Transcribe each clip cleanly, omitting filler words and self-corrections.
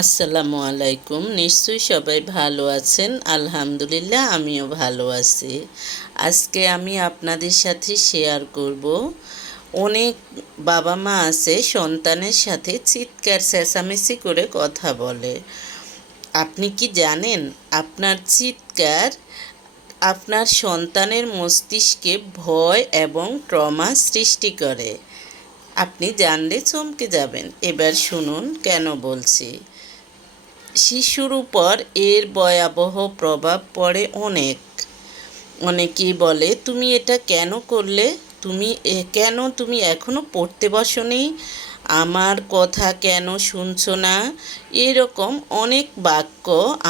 আসসালামু আলাইকুম। নিশ্চয়ই সবাই ভালো আছেন। আলহামদুলিল্লাহ আমিও ভালো আছি। আজকে আমি আপনাদের সাথে শেয়ার করব, অনেক বাবা মা আছে সন্তানের সাথে চিৎকার চেঁচামেচি করে কথা বলে। আপনি কি জানেন আপনার চিৎকার আপনার সন্তানের মস্তিষ্কে ভয় এবং ট্রমা সৃষ্টি করে? আপনি জানলে চমকে যাবেন। এবার শুনুন কেন বলছি। শিশুর উপর এর ভয়াবহ প্রভাব পড়ে অনেক। অনেকেই বলে, তুমি এটা কেন করলে? তুমি এখনো পড়তে বসোনি? আমার কথা কেন শুনছো না? এরকম অনেক বাক্য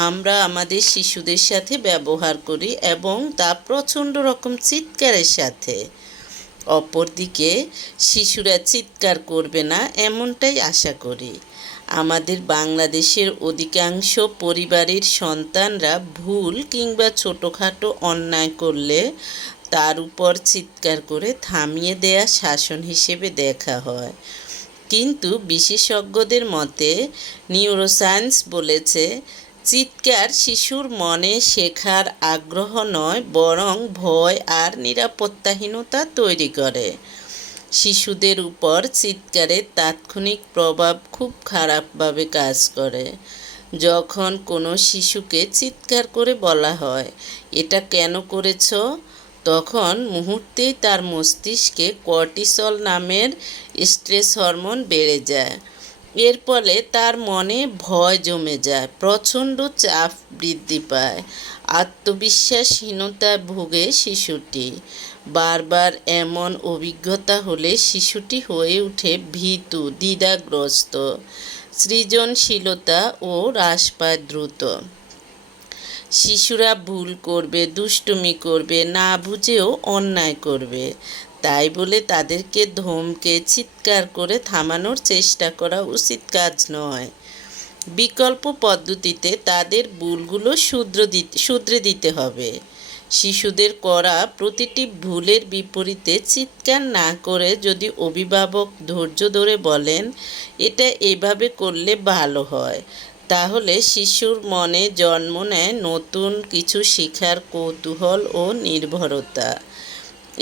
আমরা আমাদের শিশুদের সাথে ব্যবহার করি, এবং তা প্রচণ্ড রকম চিৎকারের সাথে। অপরদিকে শিশুরা চিৎকার করবে না এমনটাই আশা করি। আমাদের বাংলাদেশের অধিকাংশ পরিবারের সন্তানরা ভুল কিংবা ছোটোখাটো অন্যায় করলে তার উপর চিৎকার করে থামিয়ে দেয়া শাসন হিসেবে দেখা হয়। কিন্তু বিশেষজ্ঞদের মতে নিউরোসায়েন্স বলেছে, চিৎকার শিশুর মনে শেখার আগ্রহ নয়, বরং ভয় আর নিরাপত্তাহীনতা তৈরি করে। শিশুদের উপর চিৎকারের তাৎক্ষণিক প্রভাব খুব খারাপভাবে কাজ করে। যখন কোনো শিশুকে চিৎকার করে বলা হয়, এটা কেন করেছ, তখন মুহূর্তেই তার মস্তিষ্কে কর্টিসল নামের স্ট্রেস হরমোন বেড়ে যায়। এর ফলে তার মনে ভয় জমে যায়, প্রচণ্ড চাপ বৃদ্ধি পায়, আত্মবিশ্বাসহীনতায় ভোগে শিশুটি। বারবার এমন অভিজ্ঞতা হলে শিশুটি হয়ে ওঠে ভীতু, দ্বিধাগ্রস্ত, সৃজনশীলতা ও হ্রাস পায় দ্রুত। শিশুরা ভুল করবে, দুষ্টুমি করবে, না বুঝেও অন্যায় করবে। তাই বলে তাদেরকে ধমকে চিৎকার করে থামানোর চেষ্টা করা উচিত কাজ নয়। বিকল্প পদ্ধতিতে তাদের ভুলগুলো শুধরে দিতে হবে। শিশুদের করা প্রতিটি ভুলের বিপরীতে চিৎকার না করে যদি অভিভাবক ধৈর্য ধরে বলেন, এটা এভাবে করলে ভালো হয়, তাহলে শিশুর মনে জন্ম নেয় নতুন কিছু শেখার কৌতূহল ও নির্ভরতা।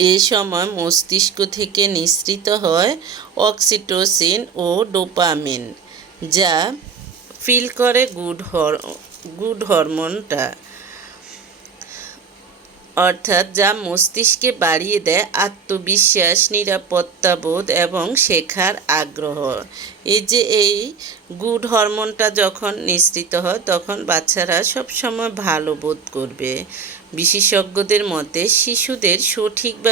এ সময় মস্তিষ্ক থেকে নিঃসৃত হয় অক্সিটোসিন ও ডোপামিন, যা ফিল করে গুড হরমোনটা, অর্থাৎ যা মস্তিষ্কে বাড়িয়ে দেয় আত্মবিশ্বাস, নিরাপত্তাবোধ এবং শেখার আগ্রহ। এই গুড হরমোনটা যখন নিঃসৃত হয়, তখন বাচ্চারা সবসময় ভালো বোধ করবে। বিশেষজ্ঞদের মতে শিশুদের সঠিকভাবে